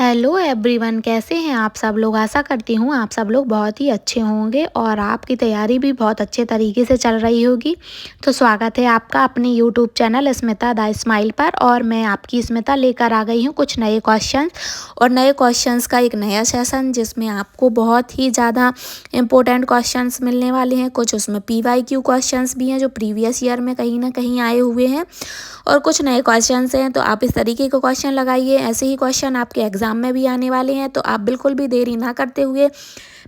Hello everyone, कैसे हैं आप सब लोग। आशा करती हूँ आप सब लोग बहुत ही अच्छे होंगे और आपकी तैयारी भी बहुत अच्छे तरीके से चल रही होगी। तो स्वागत है आपका अपने YouTube channel Smita the smile पर। और मैं आपकी स्मिता लेकर आ गई हूँ कुछ नए क्वेश्चंस और नए क्वेश्चंस का एक नया सेशन, जिसमें आपको बहुत ही ज़्यादा इम्पोर्टेंट क्वेश्चंस मिलने वाले हैं। कुछ उसमें PYQ क्वेश्चंस भी हैं जो प्रीवियस ईयर में कहीं ना कहीं आए हुए हैं और कुछ नए क्वेश्चंस हैं। तो आप इस तरीके के क्वेश्चन लगाइए, ऐसे ही क्वेश्चन आपके एग्जाम में भी आने वाले हैं। तो आप बिल्कुल भी देरी ना करते हुए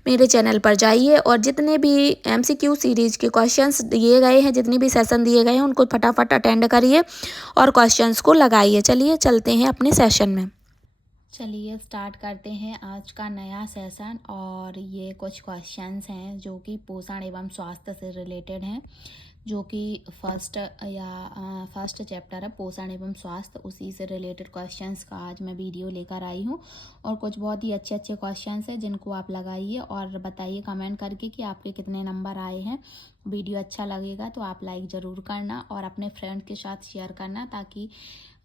मेरे चैनल पर जाइए और जितने भी MCQ सीरीज के क्वेश्चंस दिए गए हैं, जितने भी सेशन दिए गए हैं, उनको फटाफट अटेंड करिए और क्वेश्चंस को लगाइए। चलिए चलते हैं अपने सेशन में। चलिए स्टार्ट करते हैं आज का नया सेशन। और ये कुछ क्वेश्चंस हैं जो कि पोषण एवं स्वास्थ्य से रिलेटेड हैं, जो कि फर्स्ट चैप्टर है पोषण एवं स्वास्थ्य, उसी से रिलेटेड क्वेश्चंस का आज मैं वीडियो लेकर आई हूँ। और कुछ बहुत ही अच्छे अच्छे क्वेश्चंस हैं जिनको आप लगाइए और बताइए कमेंट करके कि आपके कितने नंबर आए हैं। वीडियो अच्छा लगेगा तो आप लाइक ज़रूर करना और अपने फ्रेंड के साथ शेयर करना, ताकि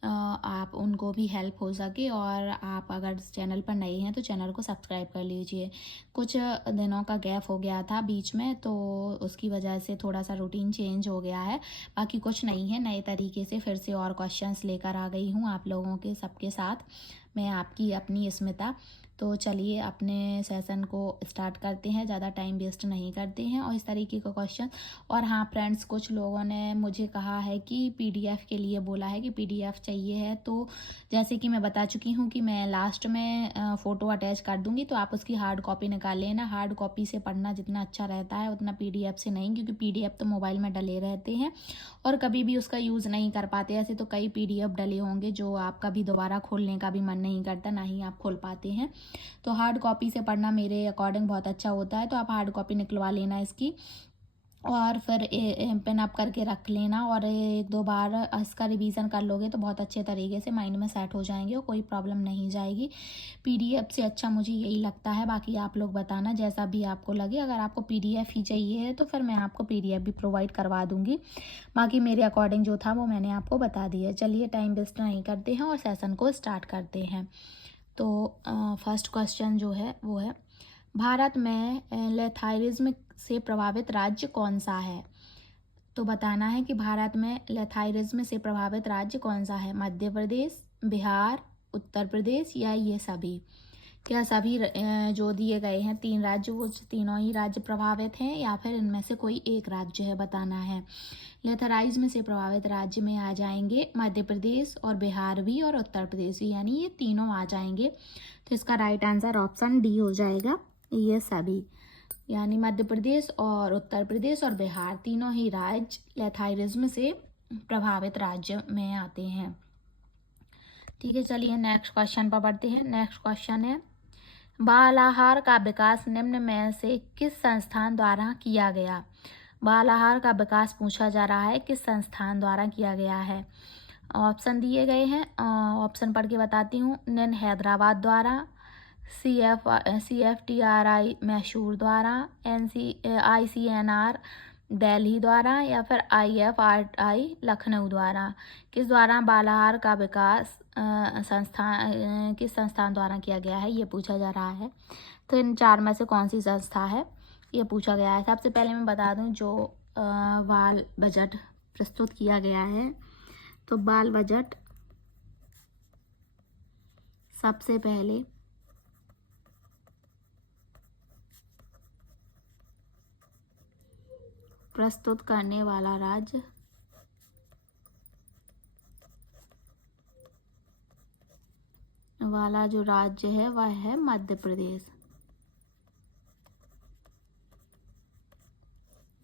आप उनको भी हेल्प हो सके। और आप अगर चैनल पर नए हैं तो चैनल को सब्सक्राइब कर लीजिए। कुछ दिनों का गैप हो गया था बीच में, तो उसकी वजह से थोड़ा सा रूटीन चेंज हो गया है। बाकी कुछ नहीं है, नए तरीके से फिर से और क्वेश्चंस लेकर आ गई हूँ आप लोगों के सबके साथ। मैं आपकी अपनी स्मिता। तो चलिए अपने सेशन को स्टार्ट करते हैं, ज़्यादा टाइम वेस्ट नहीं करते हैं और इस तरीके का क्वेश्चन। और हाँ फ्रेंड्स, कुछ लोगों ने मुझे कहा है कि PDF के लिए बोला है कि PDF चाहिए है। तो जैसे कि मैं बता चुकी हूँ कि मैं लास्ट में फ़ोटो अटैच कर दूँगी, तो आप उसकी हार्ड कॉपी निकाल लेना। हार्ड कॉपी से पढ़ना जितना अच्छा रहता है उतना PDF से नहीं, क्योंकि PDF तो मोबाइल में डले रहते हैं और कभी भी उसका यूज़ नहीं कर पाते। ऐसे तो कई PDF डले होंगे जो आप कभी दोबारा खोलने का भी मन नहीं करता, ना ही आप खोल पाते हैं। तो हार्ड कॉपी से पढ़ना मेरे अकॉर्डिंग बहुत अच्छा होता है। तो आप हार्ड कॉपी निकलवा लेना इसकी और फिर पिन अप करके रख लेना और एक दो बार इसका रिवीजन कर लोगे तो बहुत अच्छे तरीके से माइंड में सेट हो जाएंगे और कोई प्रॉब्लम नहीं जाएगी। PDF से अच्छा मुझे यही लगता है। बाकी आप लोग बताना जैसा भी आपको लगे। अगर आपको PDF ही चाहिए है तो फिर मैं आपको PDF भी प्रोवाइड करवा दूंगी। बाकी मेरे अकॉर्डिंग जो था वो मैंने आपको बता दिया। चलिए टाइम वेस्ट नहीं करते हैं और सेशन को स्टार्ट करते हैं। तो फर्स्ट क्वेश्चन जो है वो है, भारत में लेथाइरिज्म से प्रभावित राज्य कौन सा है। तो बताना है कि भारत में लेथाइरिज्म से प्रभावित राज्य कौन सा है। मध्य प्रदेश, बिहार, उत्तर प्रदेश या ये सभी। क्या सभी जो दिए गए हैं 3 राज्य, वो तीनों ही राज्य प्रभावित हैं या फिर इनमें से कोई एक राज्य है, बताना है। लेथराइज्म से प्रभावित राज्य में आ जाएंगे मध्य प्रदेश और बिहार भी और उत्तर प्रदेश भी, यानी ये तीनों आ जाएंगे। तो इसका राइट आंसर ऑप्शन डी हो जाएगा, ये सभी। यानी मध्य प्रदेश और उत्तर प्रदेश और बिहार तीनों ही राज्य लेथाइरिज्म से प्रभावित राज्य में आते हैं। ठीक है, चलिए नेक्स्ट क्वेश्चन पर बढ़ते हैं। नेक्स्ट क्वेश्चन है, बाल आहार का विकास निम्न में से किस संस्थान द्वारा किया गया। बाल आहार का विकास पूछा जा रहा है, किस संस्थान द्वारा किया गया है। ऑप्शन दिए गए हैं, ऑप्शन पढ़ के बताती हूँ। निन हैदराबाद द्वारा, CFTRI मैसूर द्वारा, ICNR दिल्ली द्वारा या फिर IFRI लखनऊ द्वारा। किस द्वारा बाल आहार का विकास संस्थान किस संस्थान द्वारा किया गया है, ये पूछा जा रहा है। तो इन 4 में से कौन सी संस्था है, ये पूछा गया है। सबसे पहले मैं बता दूं, जो बाल बजट प्रस्तुत किया गया है, तो बाल बजट सबसे पहले प्रस्तुत करने वाला राज्य जो राज्य है वह है मध्य प्रदेश।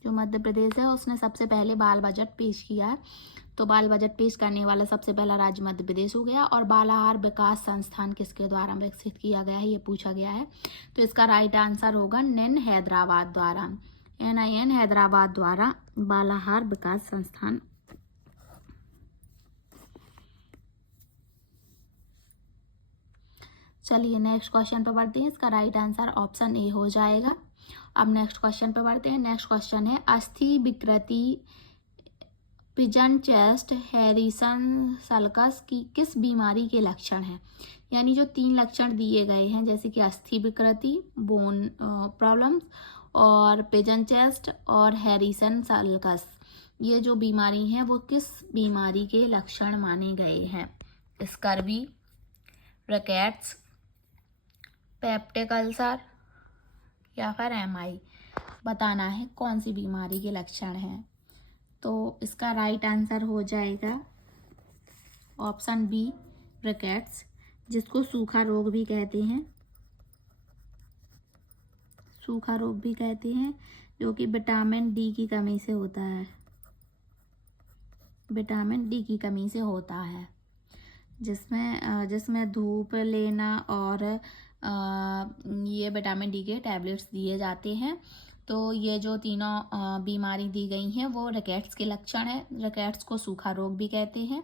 जो मध्य प्रदेश है उसने सबसे पहले बाल बजट पेश किया है। तो बाल बजट पेश करने वाला सबसे पहला राज्य मध्य प्रदेश हो गया। और बाल आहार विकास संस्थान किसके द्वारा विकसित किया गया है, ये पूछा गया है। तो इसका राइट आंसर होगा निन हैदराबाद द्वारा, NIN हैदराबाद द्वारा बाल आहार विकास संस्थान। चलिए नेक्स्ट क्वेश्चन पर बढ़ते हैं। इसका राइट आंसर ऑप्शन ए हो जाएगा। अब नेक्स्ट क्वेश्चन पर बढ़ते हैं। नेक्स्ट क्वेश्चन है, अस्थि विकृति पिजन चेस्ट हैरिसन सल्कस की किस बीमारी के लक्षण हैं। यानी जो 3 लक्षण दिए गए हैं, जैसे कि अस्थि विकृति, बोन प्रॉब्लम्स और पिजन चेस्ट और हैरिसन सल्कस, ये जो बीमारी है वो किस बीमारी के लक्षण माने गए हैं? स्कर्वी, रिकेट्स, पेप्टिक अल्सर या फिर एमआई। बताना है कौन सी बीमारी के लक्षण हैं। तो इसका राइट आंसर हो जाएगा ऑप्शन बी, रिकेट्स, जिसको सूखा रोग भी कहते हैं। सूखा रोग भी कहते हैं, जो कि विटामिन डी की कमी से होता है। विटामिन डी की कमी से होता है, जिसमें धूप लेना और ये विटामिन डी के टैबलेट्स दिए जाते हैं। तो ये जो तीनों बीमारी दी गई हैं वो रिकेट्स के लक्षण है। रिकेट्स को सूखा रोग भी कहते हैं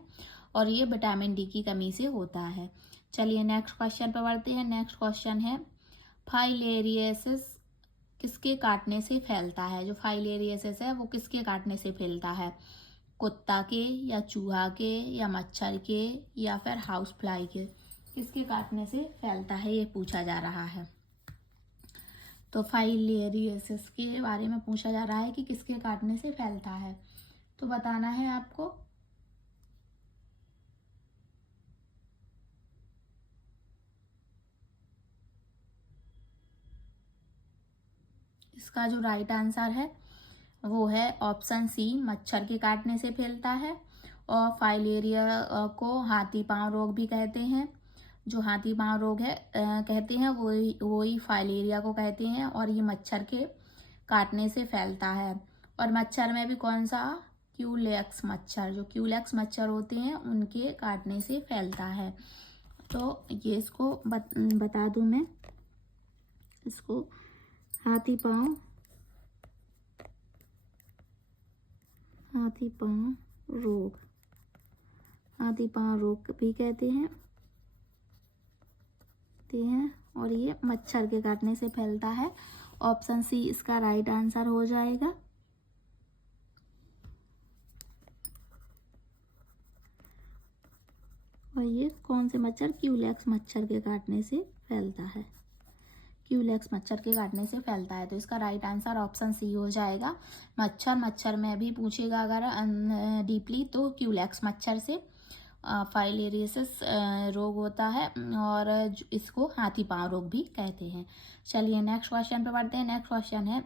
और ये विटामिन डी की कमी से होता है। चलिए नेक्स्ट क्वेश्चन पर बढ़ते हैं। नेक्स्ट क्वेश्चन है, फाइलेरियोसिस किसके काटने से फैलता है? जो फाइलेरियोसिस है वो किसके काटने से फैलता है? कुत्ता के या चूहा के या मच्छर के या फिर हाउस फ्लाई के? किसके काटने से फैलता है ये पूछा जा रहा है। तो फाइलेरियोसिस के बारे में पूछा जा रहा है कि किसके काटने से फैलता है। तो बताना है आपको। इसका जो राइट आंसर है वो है ऑप्शन सी, मच्छर के काटने से फैलता है। और फाइलेरिया को हाथी पांव रोग भी कहते हैं। जो हाथी पांव रोग है कहते हैं वही फाइलेरिया को कहते हैं और ये मच्छर के काटने से फैलता है। और मच्छर में भी कौन सा? क्यूलेक्स मच्छर। जो क्यूलेक्स मच्छर होते हैं उनके काटने से फैलता है। तो ये इसको बता दूं मैं, इसको हाथी पांव रोग भी कहते हैं और ये मच्छर के काटने से फैलता है। ऑप्शन सी इसका राइट आंसर हो जाएगा। और ये कौन से मच्छर? क्यूलेक्स मच्छर के काटने से फैलता है। क्यूलेक्स मच्छर के काटने से फैलता है। तो इसका राइट आंसर ऑप्शन सी हो जाएगा। मच्छर में भी पूछेगा अगर डीपली तो क्यूलेक्स मच्छर से फाइलेरियोसिस रोग होता है और इसको हाथी पांव रोग भी कहते हैं। चलिए नेक्स्ट क्वेश्चन पे बढ़ते हैं। नेक्स्ट क्वेश्चन है,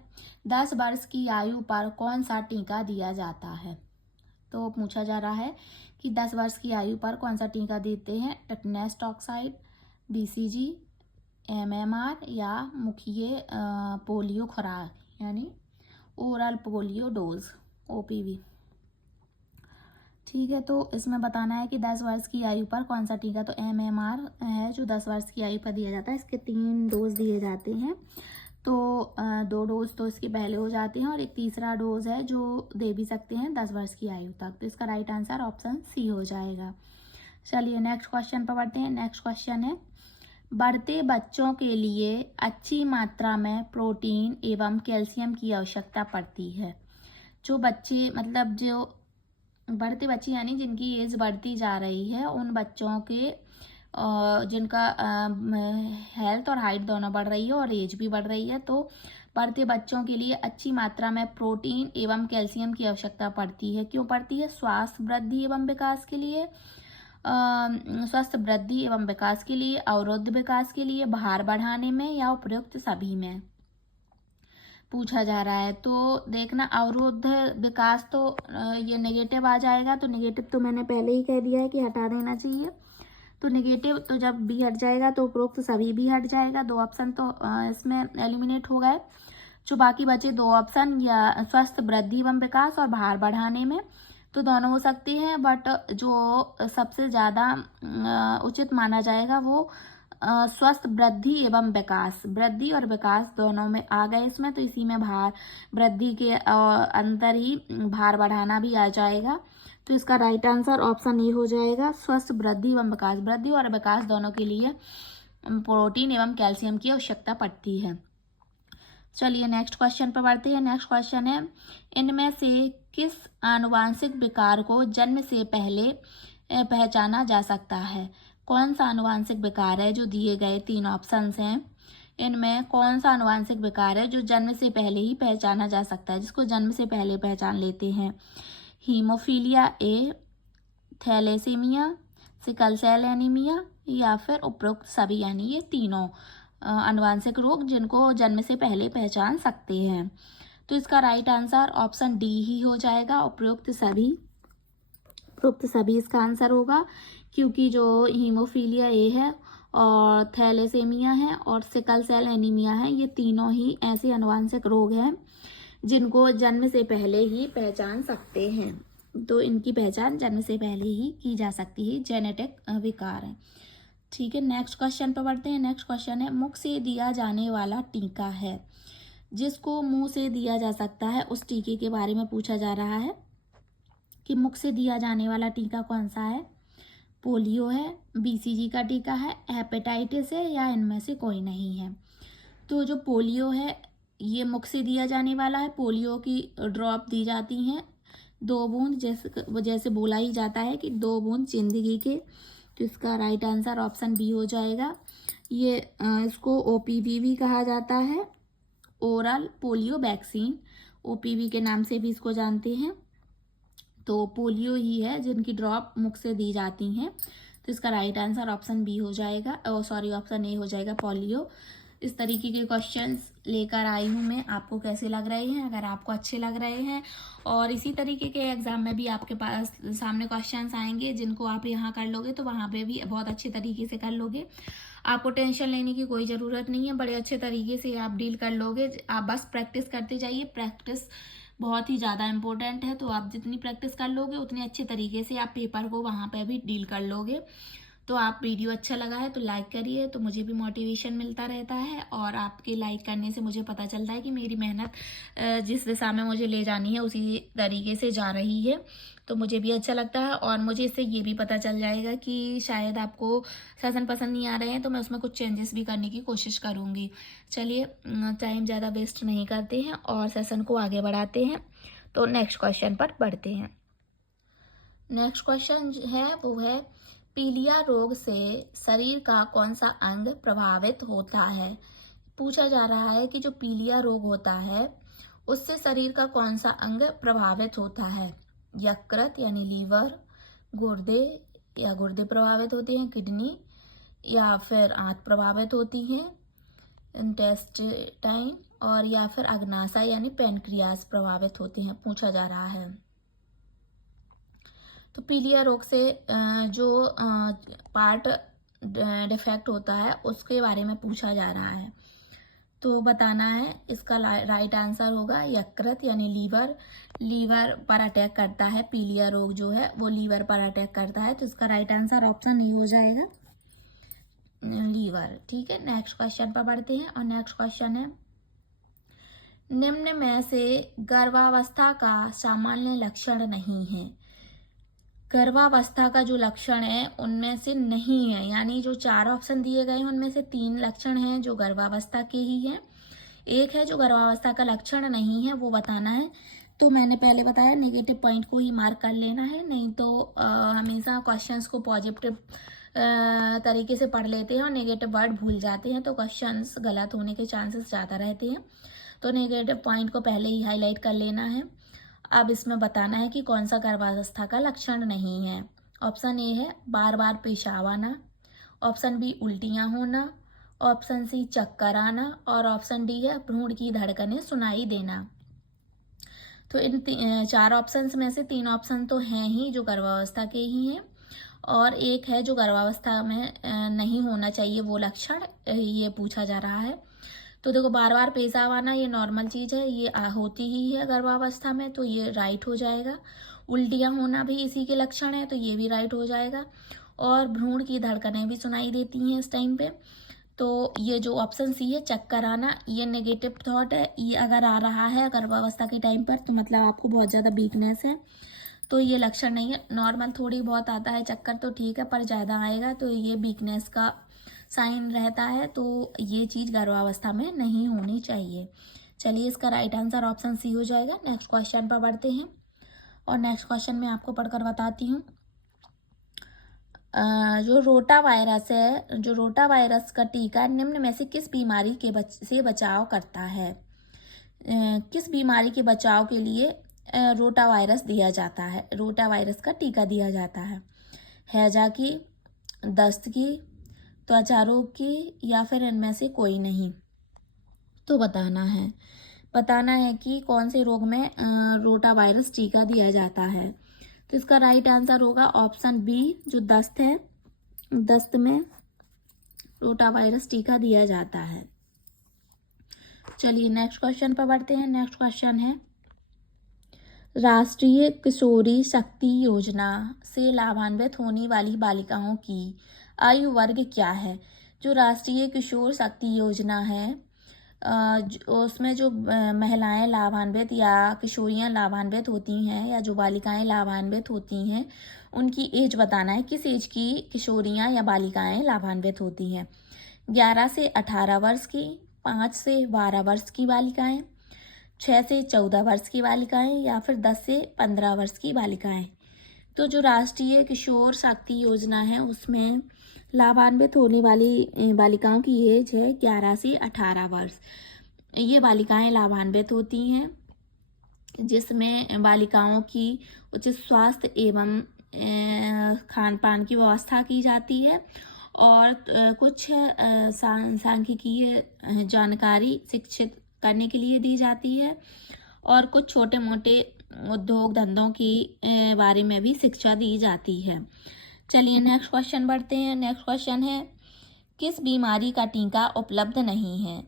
10 वर्ष की आयु पर कौन सा टीका दिया जाता है? तो पूछा जा रहा है कि 10 वर्ष की आयु पर कौन सा टीका देते हैं? टेटनस टॉक्साइड, बीसीजी, एमएमआर या मुखीय पोलियो खुराक यानी ओरल पोलियो डोज, ओपीवी। ठीक है, तो इसमें बताना है कि 10 वर्ष की आयु पर कौन सा टीका? तो एमएमआर है जो 10 वर्ष की आयु पर दिया जाता है। इसके 3 डोज दिए जाते हैं। तो 2 डोज तो इसके पहले हो जाते हैं और एक तीसरा डोज है जो दे भी सकते हैं 10 वर्ष की आयु तक। तो इसका राइट आंसर ऑप्शन सी हो जाएगा। चलिए नेक्स्ट क्वेश्चन पर बढ़ते हैं। नेक्स्ट क्वेश्चन है, बढ़ते बच्चों के लिए अच्छी मात्रा में प्रोटीन एवं कैल्शियम की आवश्यकता पड़ती है। जो बच्चे मतलब जो बढ़ते बच्चे यानी जिनकी एज बढ़ती जा रही है, उन बच्चों के जिनका हेल्थ और हाइट दोनों बढ़ रही है और एज भी बढ़ रही है, तो बढ़ते बच्चों के लिए अच्छी मात्रा में प्रोटीन एवं कैल्शियम की आवश्यकता पड़ती है। क्यों पड़ती है? स्वास्थ्य वृद्धि एवं विकास के लिए, स्वस्थ वृद्धि एवं विकास के लिए, अवरुद्ध विकास के लिए, भार बढ़ाने में या उपयुक्त सभी में पूछा जा रहा है। तो देखना, अवरुद्ध विकास तो ये नेगेटिव आ जाएगा। तो नेगेटिव तो मैंने पहले ही कह दिया है कि हटा देना चाहिए। तो नेगेटिव तो जब भी हट जाएगा तो उपरोक्त सभी भी हट जाएगा। 2 ऑप्शन तो इसमें एलिमिनेट हो गए। जो बाकी बचे 2 ऑप्शन, या स्वस्थ वृद्धि एवं विकास और भार बढ़ाने में, तो दोनों हो सकते हैं। बट जो सबसे ज़्यादा उचित माना जाएगा वो स्वस्थ वृद्धि एवं विकास, वृद्धि और विकास दोनों में आ गए इसमें। तो इसी में भार वृद्धि के अंदर ही भार बढ़ाना भी आ जाएगा। तो इसका राइट आंसर ऑप्शन ए हो जाएगा, स्वस्थ वृद्धि एवं विकास। वृद्धि और विकास दोनों के लिए प्रोटीन एवं कैल्शियम की आवश्यकता पड़ती है। चलिए नेक्स्ट क्वेश्चन पर बढ़ते हैं। नेक्स्ट क्वेश्चन है, इनमें से किस आनुवांशिक विकार को जन्म से पहले पहचाना जा सकता है? कौन सा आनुवांशिक विकार है जो दिए गए 3 ऑप्शंस हैं, इनमें कौन सा आनुवांशिक विकार है जो जन्म से पहले ही पहचाना जा सकता है, जिसको जन्म से पहले पहचान लेते हैं? Haemophilia A, thalassaemia, sickle cell anaemia या फिर उपरोक्त सभी, यानी ये तीनों आनुवांशिक रोग जिनको जन्म से पहले पहचान सकते हैं। तो इसका राइट आंसर ऑप्शन डी ही हो जाएगा, उपरोक्त सभी। उपरोक्त सभी इसका आंसर होगा, क्योंकि जो हीमोफीलिया ए है और थैलेसेमिया है और सिकल सेल एनीमिया है, ये तीनों ही ऐसे आनुवांशिक रोग हैं जिनको जन्म से पहले ही पहचान सकते हैं। तो इनकी पहचान जन्म से पहले ही की जा सकती है, जेनेटिक विकार है। ठीक है, नेक्स्ट क्वेश्चन पर बढ़ते हैं। नेक्स्ट क्वेश्चन है, मुख से दिया जाने वाला टीका है। जिसको मुंह से दिया जा सकता है उस टीके के बारे में पूछा जा रहा है कि मुख से दिया जाने वाला टीका कौन सा है। पोलियो है, बीसीजी का टीका है, हेपेटाइटिस है या इनमें से कोई नहीं है। तो जो पोलियो है ये मुख से दिया जाने वाला है। पोलियो की ड्रॉप दी जाती हैं 2 बूंद, जैसे बोला ही जाता है कि 2 बूंद जिंदगी के। तो इसका राइट आंसर ऑप्शन बी हो जाएगा। ये इसको ओपीवी भी कहा जाता है, ओरल पोलियो वैक्सीन, ओपीवी के नाम से भी इसको जानते हैं। तो पोलियो ही है जिनकी ड्रॉप मुख से दी जाती हैं। तो इसका राइट आंसर ऑप्शन बी हो जाएगा, ऑप्शन ए हो जाएगा, पोलियो। इस तरीके के क्वेश्चंस लेकर आई हूँ मैं। आपको कैसे लग रहे हैं? अगर आपको अच्छे लग रहे हैं और इसी तरीके के एग्जाम में भी आपके पास सामने क्वेश्चंस आएंगे जिनको आप यहाँ कर लोगे तो वहाँ पे भी बहुत अच्छे तरीके से कर लोगे। आपको टेंशन लेने की कोई ज़रूरत नहीं है, बड़े अच्छे तरीके से आप डील कर लोगे। आप बस प्रैक्टिस करते जाइए, प्रैक्टिस बहुत ही ज़्यादा इम्पोर्टेंट है। तो आप जितनी प्रैक्टिस कर लोगे उतने अच्छे तरीके से आप पेपर को वहाँ पे भी डील कर लोगे। तो आप वीडियो अच्छा लगा है तो लाइक करिए, तो मुझे भी मोटिवेशन मिलता रहता है और आपके लाइक करने से मुझे पता चलता है कि मेरी मेहनत जिस दिशा में मुझे ले जानी है उसी तरीके से जा रही है। तो मुझे भी अच्छा लगता है और मुझे इससे ये भी पता चल जाएगा कि शायद आपको सेशन पसंद नहीं आ रहे हैं, तो मैं उसमें कुछ चेंजेस भी करने की कोशिश करूँगी। चलिए, टाइम ज़्यादा वेस्ट नहीं करते हैं और सेशन को आगे बढ़ाते हैं। तो नेक्स्ट क्वेश्चन पर बढ़ते हैं। नेक्स्ट क्वेश्चन है वो है, पीलिया रोग से शरीर का कौन सा अंग प्रभावित होता है। पूछा जा रहा है कि जो पीलिया रोग होता है उससे शरीर का कौन सा अंग प्रभावित होता है। यकृत यानी लीवर, गुर्दे या गुर्दे प्रभावित होते हैं, किडनी या फिर आंत प्रभावित होती हैं, इंटेस्टाइन, और या फिर अग्नाशय यानी पेनक्रियास प्रभावित होते हैं, पूछा जा रहा है। तो पीलिया रोग से जो पार्ट डिफेक्ट होता है उसके बारे में पूछा जा रहा है। तो बताना है, इसका राइट आंसर होगा यकृत यानी लीवर। लीवर पर अटैक करता है, पीलिया रोग जो है वो लीवर पर अटैक करता है। तो इसका राइट आंसर ऑप्शन ए हो जाएगा, लीवर। ठीक है, नेक्स्ट क्वेश्चन पर बढ़ते हैं और नेक्स्ट क्वेश्चन है, निम्न में से गर्भावस्था का सामान्य लक्षण नहीं है। गर्भावस्था का जो लक्षण है उनमें से नहीं है, यानी जो 4 ऑप्शन दिए गए हैं उनमें से 3 लक्षण हैं जो गर्भावस्था के ही हैं, एक है जो गर्भावस्था का लक्षण नहीं है, वो बताना है। तो मैंने पहले बताया नेगेटिव पॉइंट को ही मार्क कर लेना है, नहीं तो हमेशा क्वेश्चंस को पॉजिटिव तरीके से पढ़ लेते हैं और नेगेटिव वर्ड भूल जाते हैं, तो क्वेश्चंस गलत होने के चांसेस ज़्यादा रहते हैं। तो नेगेटिव पॉइंट को पहले ही हाईलाइट कर लेना है। अब इसमें बताना है कि कौन सा गर्भावस्था का लक्षण नहीं है। ऑप्शन ए है बार बार पेशाब आना, ऑप्शन बी उल्टियाँ होना, ऑप्शन सी चक्कर आना और ऑप्शन डी है भ्रूण की धड़कनें सुनाई देना। तो इन 4 ऑप्शंस में से 3 ऑप्शन तो हैं ही जो गर्भावस्था के ही हैं और एक है जो गर्भावस्था में नहीं होना चाहिए वो लक्षण, ये पूछा जा रहा है। तो देखो, बार बार पेशाब आना ये नॉर्मल चीज़ है, ये होती ही है गर्भावस्था में, तो ये राइट हो जाएगा। उल्टियाँ होना भी इसी के लक्षण है, तो ये भी राइट हो जाएगा। और भ्रूण की धड़कनें भी सुनाई देती हैं इस टाइम पे, तो ये जो ऑप्शन सी है चक्कर आना, ये नेगेटिव थॉट है। ये अगर आ रहा है गर्भावस्था के टाइम पर तो मतलब आपको बहुत ज़्यादा वीकनेस है, तो ये लक्षण नहीं है। नॉर्मल थोड़ी बहुत आता है चक्कर तो ठीक है, पर ज़्यादा आएगा तो ये वीकनेस का साइन रहता है, तो ये चीज़ गर्भावस्था में नहीं होनी चाहिए। चलिए, इसका राइट आंसर ऑप्शन सी हो जाएगा। नेक्स्ट क्वेश्चन पर बढ़ते हैं और नेक्स्ट क्वेश्चन मैं आपको पढ़कर बताती हूँ। जो रोटा वायरस है, जो रोटा वायरस का टीका निम्न में से किस बीमारी के से बचाव करता है? किस बीमारी के बचाव के लिए रोटा वायरस दिया जाता है, रोटा वायरस का टीका दिया जाता है? हैजा की, दस्त की, त्वचा रोग की, या फिर इनमें से कोई नहीं? तो बताना है कि कौन से रोग में रोटा वायरस टीका दिया जाता है। तो इसका राइट आंसर होगा ऑप्शन बी, जो दस्त है, दस्त में रोटा वायरस टीका दिया जाता है। चलिए नेक्स्ट क्वेश्चन पर बढ़ते हैं। नेक्स्ट क्वेश्चन है, राष्ट्रीय किशोरी शक्ति योजना से लाभान्वित होने वाली बालिकाओं की आयु वर्ग क्या है? जो राष्ट्रीय किशोर शक्ति योजना है उसमें जो महिलाएं लाभान्वित या किशोरियां लाभान्वित होती हैं या जो बालिकाएं लाभान्वित होती हैं उनकी एज बताना है। किस एज की किशोरियां या बालिकाएं लाभान्वित होती हैं? 11 से 18 वर्ष की, 5 से 12 वर्ष की बालिकाएं, 6 से 14 वर्ष की बालिकाएं, या फिर 10 से 15 वर्ष की बालिकाएं। तो जो राष्ट्रीय किशोर शक्ति योजना है उसमें लाभान्वित होने वाली बालिकाओं की एज है 11 से 18 वर्ष। ये बालिकाएं लाभान्वित होती हैं जिसमें बालिकाओं की उचित स्वास्थ्य एवं खान पान की व्यवस्था की जाती है और कुछ सांख्यिकीय जानकारी शिक्षित करने के लिए दी जाती है और कुछ छोटे मोटे उद्योग धंधों की बारे में भी शिक्षा दी जाती है। चलिए नेक्स्ट क्वेश्चन बढ़ते हैं। नेक्स्ट क्वेश्चन है, किस बीमारी का टीका उपलब्ध नहीं है?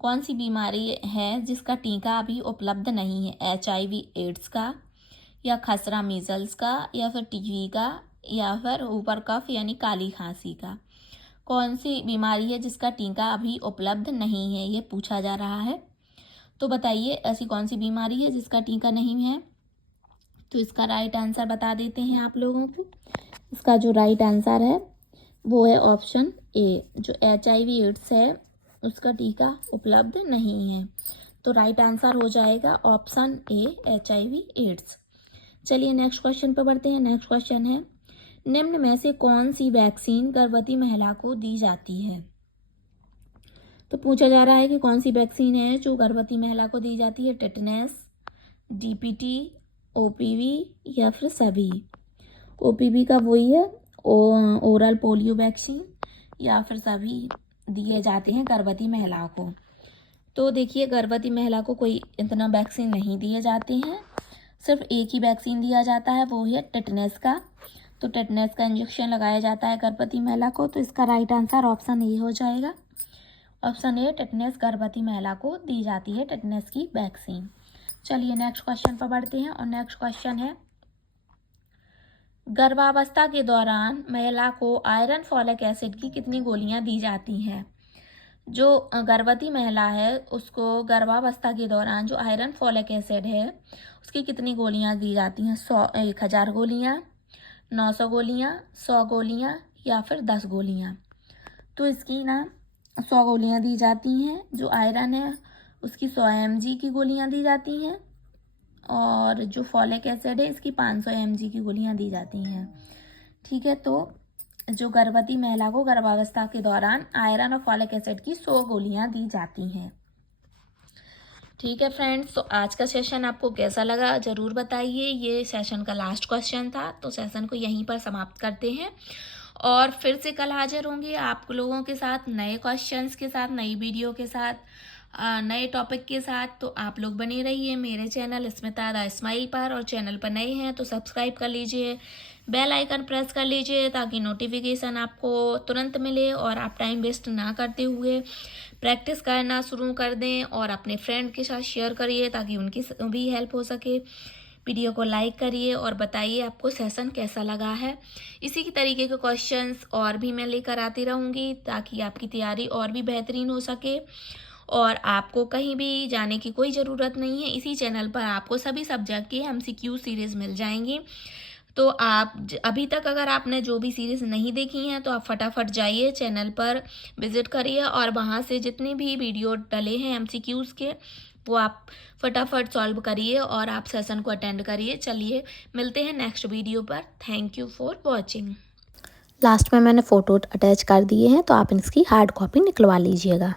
कौन सी बीमारी है जिसका टीका अभी उपलब्ध नहीं है? HIV एड्स का, या खसरा मीजल्स का, या फिर टीबी का, या फिर ऊपर कफ यानी काली खांसी का? कौन सी बीमारी है जिसका टीका अभी उपलब्ध नहीं है, ये पूछा जा रहा है। तो बताइए ऐसी कौन सी बीमारी है जिसका टीका नहीं है? तो इसका राइट आंसर बता देते हैं आप लोगों को। इसका जो राइट आंसर है वो है ऑप्शन ए, जो HIV एड्स है उसका टीका उपलब्ध नहीं है। तो राइट आंसर हो जाएगा ऑप्शन ए, HIV एड्स। चलिए नेक्स्ट क्वेश्चन पर बढ़ते हैं। नेक्स्ट क्वेश्चन है, निम्न में से कौन सी वैक्सीन गर्भवती महिला को दी जाती है? तो पूछा जा रहा है कि कौन सी वैक्सीन है जो गर्भवती महिला को दी जाती है? टेटनस, DPT, OPV, या फिर सभी? OPV का वही है ओरल पोलियो वैक्सीन, या फिर सभी दिए जाते हैं गर्भवती महिला को? तो देखिए गर्भवती महिला को कोई इतना वैक्सीन नहीं दिए जाते हैं, सिर्फ एक ही वैक्सीन दिया जाता है, वो है टेटनस का। तो टेटनस का इंजेक्शन लगाया जाता है गर्भवती महिला को। तो इसका राइट आंसर ऑप्शन ए हो जाएगा। ऑप्शन ए, टेटनस गर्भवती महिला को दी जाती है टेटनस की वैक्सीन। चलिए नेक्स्ट क्वेश्चन पर बढ़ते हैं और नेक्स्ट क्वेश्चन है, गर्भावस्था के दौरान महिला को आयरन फॉलिक एसिड की कितनी गोलियां दी जाती हैं? जो गर्भवती महिला है उसको गर्भावस्था के दौरान जो आयरन फॉलिक एसिड है उसकी कितनी गोलियां दी जाती हैं? 1000 गोलियां, 900 गोलियां, 100 गोलियां, या फिर 10 गोलियां? तो इसकी ना 100 गोलियां दी जाती हैं। जो आयरन है उसकी 100 mg की गोलियां दी जाती हैं और जो फॉलिक एसिड है इसकी 500 mg की गोलियां दी जाती हैं। ठीक है, तो जो गर्भवती महिला को गर्भावस्था के दौरान आयरन और फॉलिक एसिड की 100 गोलियां दी जाती हैं। ठीक है फ्रेंड्स, तो आज का सेशन आपको कैसा लगा ज़रूर बताइए। ये सेशन का लास्ट क्वेश्चन था, तो सेशन को यहीं पर समाप्त करते हैं और फिर से कल हाजिर होंगे आप लोगों के साथ नए क्वेश्चंस के साथ, नई वीडियो के साथ, नए टॉपिक के साथ। तो आप लोग बने रहिए मेरे चैनल स्मिता द स्माइल पर, और चैनल पर नए हैं तो सब्सक्राइब कर लीजिए, बेल आइकन प्रेस कर लीजिए ताकि नोटिफिकेशन आपको तुरंत मिले और आप टाइम वेस्ट ना करते हुए प्रैक्टिस करना शुरू कर दें और अपने फ्रेंड के साथ शेयर करिए ताकि उनकी भी हेल्प हो सके। वीडियो को लाइक करिए और बताइए आपको सेशन कैसा लगा है। इसी की तरीके के क्वेश्चंस और भी मैं लेकर आती रहूँगी ताकि आपकी तैयारी और भी बेहतरीन हो सके और आपको कहीं भी जाने की कोई ज़रूरत नहीं है। इसी चैनल पर आपको सभी सब्जेक्ट की MCQ सीरीज़ मिल जाएंगी। तो आप अभी तक अगर आपने जो भी सीरीज़ नहीं देखी हैं तो आप फटाफट जाइए चैनल पर विज़िट करिए और वहाँ से जितने भी वीडियो डले हैं MCQs के वो आप फटाफट सॉल्व करिए और आप सेशन को अटेंड करिए। चलिए मिलते हैं नेक्स्ट वीडियो पर। Thank you for watching. है। लास्ट में मैंने फ़ोटो अटैच कर दिए हैं, तो आप इसकी हार्ड कॉपी निकलवा लीजिएगा।